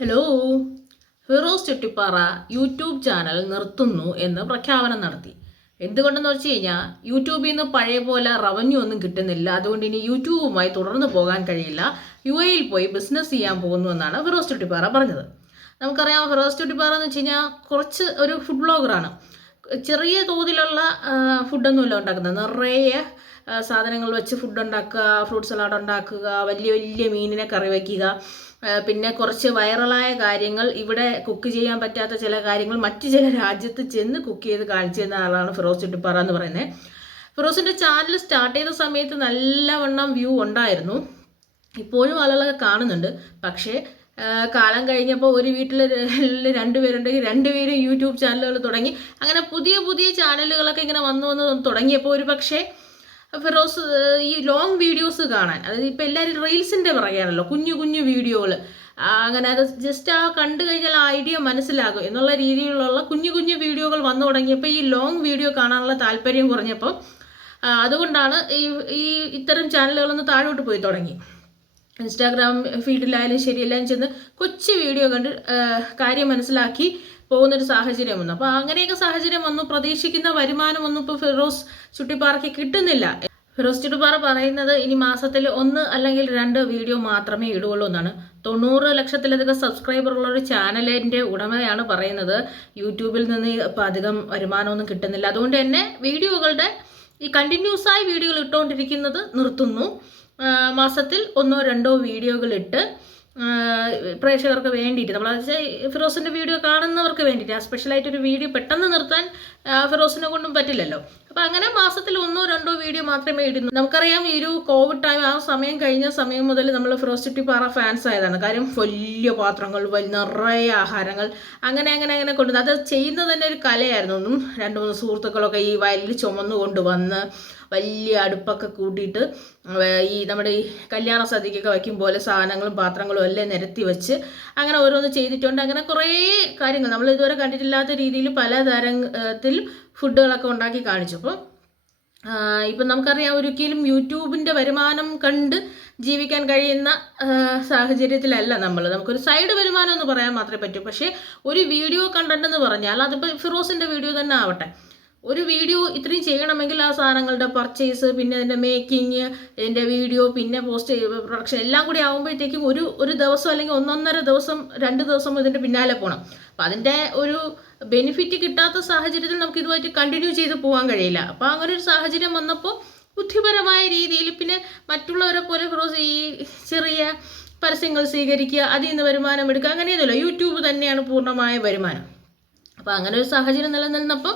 Hello Firoz Chuttippara YouTube channel നിർത്തുന്നു എന്ന് പ്രഖ്യാപനം നടത്തി. എന്തുകൊണ്ടെന്ന് വെച്ച് കഴിഞ്ഞാൽ യൂട്യൂബിൽ നിന്ന് പഴയ പോലെ റവന്യൂ ഒന്നും കിട്ടുന്നില്ല. അതുകൊണ്ട് ഇനി യൂട്യൂബുമായി തുടർന്ന് പോകാൻ കഴിയില്ല. യു എയിൽ പോയി ബിസിനസ് ചെയ്യാൻ പോകുന്നു എന്നാണ് ഫിറോസ് ചുട്ടിപ്പാറ പറഞ്ഞത്. നമുക്കറിയാം ഫിറോസ് ചുട്ടിപ്പാറ എന്ന് വെച്ച് കഴിഞ്ഞാൽ കുറച്ച് ഒരു ഫുഡ് ബ്ലോഗറാണ് ചെറിയ തോതിലുള്ള ഫുഡൊന്നുമല്ല ഉണ്ടാക്കുന്നത്. നിറയെ സാധനങ്ങൾ വെച്ച് ഫുഡ് ഉണ്ടാക്കുക ഫ്രൂട്ട് സലാഡ് ഉണ്ടാക്കുക വലിയ വലിയ മീനിനെ കറി വയ്ക്കുക പിന്നെ കുറച്ച് വൈറലായ കാര്യങ്ങൾ ഇവിടെ കുക്ക് ചെയ്യാൻ പറ്റാത്ത ചില കാര്യങ്ങൾ മറ്റു ചില രാജ്യത്ത് ചെന്ന് കുക്ക് ചെയ്ത് കാണിച്ചു തരുന്ന ആളാണ് ഫിറോസ് ചുട്ടിപ്പാറ എന്ന് പറയുന്നത്. ഫിറോസിന്റെ ചാനൽ സ്റ്റാർട്ട് ചെയ്ത സമയത്ത് നല്ലവണ്ണം വ്യൂ ഉണ്ടായിരുന്നു. ഇപ്പോഴും ആളുകളൊക്കെ കാണുന്നുണ്ട്. പക്ഷേ കാലം കഴിഞ്ഞപ്പോൾ ഒരു വീട്ടിൽ രണ്ടുപേരുണ്ടെങ്കിൽ രണ്ടുപേരും യൂട്യൂബ് ചാനലുകൾ തുടങ്ങി. അങ്ങനെ പുതിയ പുതിയ ചാനലുകളൊക്കെ ഇങ്ങനെ വന്നു വന്ന് തുടങ്ങിയപ്പോൾ ഒരു പക്ഷേ ഫിറോസ് ഈ ലോങ് വീഡിയോസ് കാണാൻ. അതായത് ഇപ്പോൾ എല്ലാവരും റീൽസിന്റെ പറയാനല്ലോ കുഞ്ഞു കുഞ്ഞു വീഡിയോകൾ അങ്ങനെ അത് ജസ്റ്റ് ആ കണ്ടു കഴിഞ്ഞാൽ ആ ഐഡിയ മനസ്സിലാകും എന്നുള്ള രീതിയിലുള്ള കുഞ്ഞു കുഞ്ഞു വീഡിയോകൾ വന്നു തുടങ്ങിയപ്പോൾ ഈ ലോങ് വീഡിയോ കാണാനുള്ള താല്പര്യം കുറഞ്ഞപ്പോൾ അതുകൊണ്ടാണ് ഈ ഈ ഇത്തരം ചാനലുകളൊന്ന് താഴോട്ട് പോയി തുടങ്ങി. ഇൻസ്റ്റാഗ്രാം ഫീഡിലായാലും ശരി ചെന്ന് കൊച്ചു വീഡിയോ കണ്ട് കാര്യം മനസ്സിലാക്കി പോകുന്നൊരു സാഹചര്യം വന്നു. അപ്പോൾ അങ്ങനെയൊക്കെ സാഹചര്യം വന്നു. പ്രതീക്ഷിക്കുന്ന വരുമാനമൊന്നും ഇപ്പോൾ ഫിറോസ് ചുട്ടിപ്പാറയ്ക്ക് കിട്ടുന്നില്ല. ഫിറോസ് ചുട്ടിപ്പാറ പറയുന്നത് ഇനി മാസത്തിൽ ഒന്ന് അല്ലെങ്കിൽ രണ്ട് വീഡിയോ മാത്രമേ ഇടുകയുള്ളൂ എന്നാണ്. തൊണ്ണൂറ് ലക്ഷത്തിലധികം സബ്സ്ക്രൈബർ ഉള്ള ഒരു ചാനലിന്റെ ഉടമയാണ് പറയുന്നത്. യൂട്യൂബിൽ നിന്ന് ഇപ്പം അധികം വരുമാനമൊന്നും കിട്ടുന്നില്ല. അതുകൊണ്ട് തന്നെ വീഡിയോകളുടെ ഈ കണ്ടിന്യൂസ് ആയി വീഡിയോകൾ ഇട്ടുകൊണ്ടിരിക്കുന്നത് നിർത്തുന്നു. മാസത്തിൽ ഒന്നോ രണ്ടോ വീഡിയോകൾ ഇട്ട് പ്രേക്ഷകർക്ക് വേണ്ടിയിട്ട്. നമ്മൾ ഫിറോസിന്റെ വീഡിയോ കാണുന്നവർക്ക് വേണ്ടിയിട്ട് ആ സ്പെഷ്യലായിട്ടൊരു വീഡിയോ പെട്ടെന്ന് നിർത്താൻ ഫിറോസിനെ കൊണ്ടും പറ്റില്ലല്ലോ. അപ്പോൾ അങ്ങനെ മാസത്തിൽ ഒന്നോ രണ്ടോ വീഡിയോ മാത്രമേ ഇടുന്നു. നമുക്കറിയാം ഈ ഒരു കോവിഡ് ടൈം ആ സമയം കഴിഞ്ഞ സമയം മുതൽ നമ്മൾ ഫെറോസിറ്റി പാറ ഫാൻസ് ആയതാണ്. കാര്യം വലിയ പാത്രങ്ങൾ വലിയ നിറയെ ആഹാരങ്ങൾ അങ്ങനെ അങ്ങനെ അങ്ങനെ കൊണ്ടു അത് ചെയ്യുന്നത് തന്നെ ഒരു കലയായിരുന്നു. ഒന്നും രണ്ട് മൂന്ന് സുഹൃത്തുക്കളൊക്കെ ഈ വയലിൽ ചുമന്നു കൊണ്ടുവന്ന് വലിയ അടുപ്പൊക്കെ കൂട്ടിയിട്ട് ഈ നമ്മുടെ ഈ കല്യാണ സദ്യക്കൊക്കെ വയ്ക്കും പോലെ സാധനങ്ങളും പാത്രങ്ങളും എല്ലാം നിരത്തി വെച്ച് അങ്ങനെ ഓരോന്ന് ചെയ്തിട്ടുണ്ട്. അങ്ങനെ കുറേ കാര്യങ്ങൾ. നമ്മൾ ഇതുവരെ കണ്ടിട്ടില്ലാത്ത രീതിയിൽ പല തരത്തിൽ ഫുഡുകളൊക്കെ ഉണ്ടാക്കി കാണിച്ചു. അപ്പോൾ ഇപ്പം നമുക്കറിയാം ഒരിക്കലും യൂട്യൂബിന്റെ വരുമാനം കണ്ട് ജീവിക്കാൻ കഴിയുന്ന സാഹചര്യത്തിലല്ല നമ്മൾ നമുക്കൊരു സൈഡ് വരുമാനം എന്ന് പറയാൻ മാത്രമേ പറ്റൂ. പക്ഷേ ഒരു വീഡിയോ കണ്ടന്റ് എന്ന് പറഞ്ഞാൽ അതിപ്പോൾ ഫിറോസിന്റെ വീഡിയോ തന്നെ ആവട്ടെ. ഒരു വീഡിയോ ഇത്രയും ചെയ്യണമെങ്കിൽ ആ സാധനങ്ങളുടെ പർച്ചേസ് പിന്നെ അതിന്റെ മേക്കിങ് അതിന്റെ വീഡിയോ പിന്നെ പോസ്റ്റ് പ്രൊഡക്ഷൻ എല്ലാം കൂടി ആകുമ്പോഴത്തേക്കും ഒരു ഒരു ദിവസം അല്ലെങ്കിൽ ഒന്നൊന്നര ദിവസം രണ്ട് ദിവസം ഇതിന്റെ പിന്നാലെ പോകണം അപ്പം അതിന്റെ ഒരു ബെനിഫിറ്റ് കിട്ടാത്ത സാഹചര്യത്തിൽ നമുക്ക് ഇതുമായിട്ട് കണ്ടിന്യൂ ചെയ്ത് പോകാൻ കഴിയില്ല. അപ്പോൾ അങ്ങനെ ഒരു സാഹചര്യം വന്നപ്പോൾ ബുദ്ധിപരമായ രീതിയിൽ പിന്നെ മറ്റുള്ളവരെ പോലെ ക്രോസ് ഈ ചെറിയ പരസ്യങ്ങൾ സ്വീകരിക്കുക അതിൽ നിന്ന് വരുമാനം എടുക്കുക അങ്ങനെയൊന്നുമില്ല. യൂട്യൂബ് തന്നെയാണ് പൂർണമായ വരുമാനം. അപ്പോൾ അങ്ങനെ ഒരു സാഹചര്യം നിലനിന്നപ്പോൾ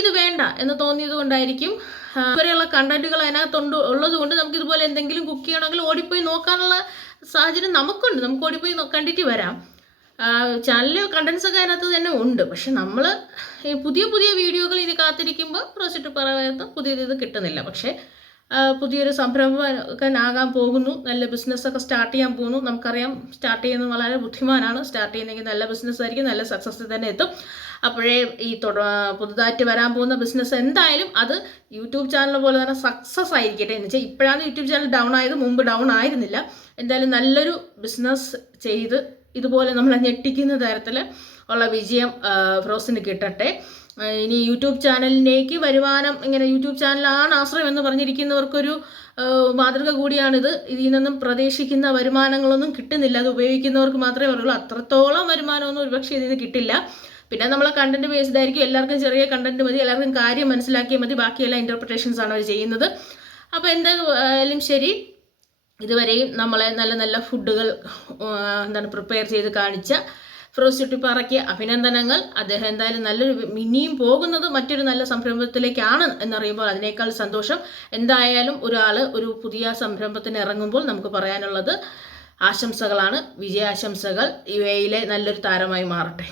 ഇത് വേണ്ട എന്ന് തോന്നിയത് കൊണ്ടായിരിക്കും. ഇവരെയുള്ള കണ്ടന്റുകൾ അതിനകത്തുണ്ട് ഉള്ളത് കൊണ്ട് നമുക്ക് ഇതുപോലെ എന്തെങ്കിലും കുക്ക് ചെയ്യണമെങ്കിൽ ഓടിപ്പോയി നോക്കാനുള്ള സാഹചര്യം നമുക്കുണ്ട്. നമുക്ക് ഓടിപ്പോയി കണ്ടിട്ട് വരാം. ചാനലിൽ കണ്ടൻസ് ഒക്കെ അതിനകത്ത് തന്നെ ഉണ്ട്. പക്ഷെ നമ്മൾ പുതിയ പുതിയ വീഡിയോകൾ ഇനി കാത്തിരിക്കുമ്പോൾ പ്രോജക്റ്റ് പറയാത്ത പുതിയത് ഇത് കിട്ടുന്നില്ല. പക്ഷേ പുതിയൊരു സംരംഭകനാകാൻ പോകുന്നു. നല്ല ബിസിനസ്സൊക്കെ സ്റ്റാർട്ട് ചെയ്യാൻ പോകുന്നു. നമുക്കറിയാം സ്റ്റാർട്ട് ചെയ്യുന്നത് വളരെ ബുദ്ധിമാനാണ്. സ്റ്റാർട്ട് ചെയ്യുന്നെങ്കിൽ നല്ല ബിസിനസ് ആയിരിക്കും നല്ല സക്സസ്സിൽ തന്നെ എത്തും. അപ്പോഴേ ഈ പുതുതായിട്ട് വരാൻ പോകുന്ന ബിസിനസ് എന്തായാലും അത് യൂട്യൂബ് ചാനൽ പോലെ തന്നെ സക്സസ് ആയിരിക്കട്ടെ എന്ന് വെച്ചാൽ ഇപ്പോഴാണ് യൂട്യൂബ് ചാനൽ ഡൗൺ ആയത് മുമ്പ് ഡൗൺ ആയിരുന്നില്ല. എന്തായാലും നല്ലൊരു ബിസിനസ് ചെയ്ത് ഇതുപോലെ നമ്മളെ ഞെട്ടിക്കുന്ന തരത്തിൽ ഉള്ള വിജയം ഫ്രോസിന് കിട്ടട്ടെ. ഇനി യൂട്യൂബ് ചാനലിലേക്ക് വരുമാനം ഇങ്ങനെ യൂട്യൂബ് ചാനലാണ് ആശ്രയം എന്ന് പറഞ്ഞിരിക്കുന്നവർക്കൊരു മാതൃക കൂടിയാണിത്. ഇതിൽ നിന്നും പ്രതീക്ഷിക്കുന്ന വരുമാനങ്ങളൊന്നും കിട്ടുന്നില്ല. അത് ഉപയോഗിക്കുന്നവർക്ക് മാത്രമേ പറയുള്ളൂ. അത്രത്തോളം വരുമാനമൊന്നും ഒരുപക്ഷെ ഇതിൽ നിന്ന് കിട്ടില്ല. പിന്നെ നമ്മൾ കണ്ടന്റ് ബേസ്ഡ് ആയിരിക്കും. എല്ലാവർക്കും ചെറിയ കണ്ടന്റ് മതി. എല്ലാവർക്കും കാര്യം മനസ്സിലാക്കിയാൽ മതി. ബാക്കിയെല്ലാം ഇന്റർപ്രിട്ടേഷൻസ് ആണ് അവർ ചെയ്യുന്നത്. അപ്പോൾ എന്തായാലും ശരി. ഇതുവരെയും നമ്മളെ നല്ല നല്ല ഫുഡുകൾ എന്താണ് പ്രിപ്പയർ ചെയ്ത് കാണിച്ച ഫിറോസ് ചുട്ടിപ്പാറയ്ക്ക് അഭിനന്ദനങ്ങൾ. അദ്ദേഹം എന്തായാലും നല്ലൊരു ഇനിയും പോകുന്നത് മറ്റൊരു നല്ല സംരംഭത്തിലേക്കാണ് എന്നറിയുമ്പോൾ അതിനേക്കാൾ സന്തോഷം. എന്തായാലും ഒരാൾ ഒരു പുതിയ സംരംഭത്തിന് ഇറങ്ങുമ്പോൾ നമുക്ക് പറയാനുള്ളത് ആശംസകളാണ്. വിജയാശംസകൾ. ഇവയിലെ നല്ലൊരു താരമായി മാറട്ടെ.